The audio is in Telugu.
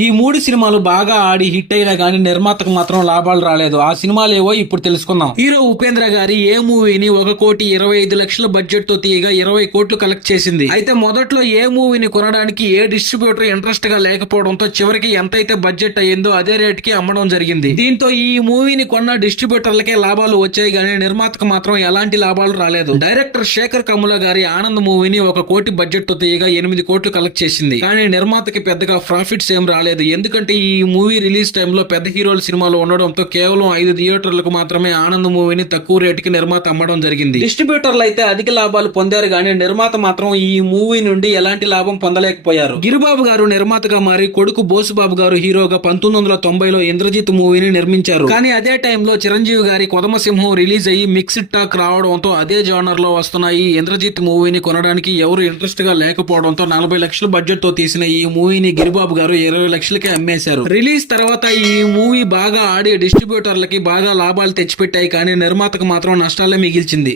ఈ 3 సినిమాలు బాగా ఆడి హిట్ అయినా గానీ నిర్మాతకు మాత్రం లాభాలు రాలేదు. ఆ సినిమాలు ఏవో ఇప్పుడు తెలుసుకుందాం. హీరో ఉపేంద్ర గారి ఏ మూవీని 1,25,00,000 బడ్జెట్ తో తీయగా 20 కోట్లు కలెక్ట్ చేసింది. అయితే మొదట్లో ఏ మూవీని కొనడానికి ఏ డిస్ట్రిబ్యూటర్ ఇంట్రెస్ట్ గా లేకపోవడంతో చివరికి ఎంతైతే బడ్జెట్ అయ్యిందో అదే రేట్ కి అమ్మడం జరిగింది. దీంతో ఈ మూవీని కొన్న డిస్ట్రిబ్యూటర్లకే లాభాలు వచ్చాయి గానీ నిర్మాతకు మాత్రం ఎలాంటి లాభాలు రాలేదు. డైరెక్టర్ శేఖర్ కమ్ముల గారి ఆనంద్ మూవీని 1 కోటి బడ్జెట్ తో తీయగా 8 కోట్లు కలెక్ట్ చేసింది. కానీ నిర్మాతకి పెద్దగా ప్రాఫిట్స్ ఏం రాలేదు. ఎందుకంటే ఈ మూవీ రిలీజ్ టైంలో పెద్ద హీరోల సినిమాలు ఉండడంతో కేవలం 5 థియేటర్లకు మాత్రమే ఆనంద్ మూవీని తక్కువ రేటుకి నిర్మాత అమ్మడం జరిగింది. డిస్ట్రిబ్యూటర్లు అయితే అధిక లాభాలు పొందారు కానీ నిర్మాత మాత్రం ఈ మూవీ నుండి ఎలాంటి లాభం పొందలేకపోయారు. గిరిబాబు గారు నిర్మాతగా మారి కొడుకు బోసుబాబు గారు హీరోగా 1990లో ఇంద్రజిత్ మూవీని నిర్మించారు. కానీ అదే టైంలో చిరంజీవి గారి కొదమసింహం రిలీజ్ అయ్యి మిక్స్డ్ టాక్ రావడంతో అదే జోనర్ లో వస్తున్న ఈ ఇంద్రజిత్ మూవీని కొనడానికి ఎవరు ఇంట్రెస్ట్ గా లేకపోవడంతో 40 లక్షల బడ్జెట్ తో తీసిన ఈ మూవీని గిరిబాబు గారు 20 లక్షలకే అమ్మేశారు. రిలీజ్ తర్వాత ఈ మూవీ బాగా ఆడి డిస్ట్రిబ్యూటర్లకి బాగా లాభాలు తెచ్చిపెట్టాయి కానీ నిర్మాతకు మాత్రం నష్టాలే మిగిల్చింది.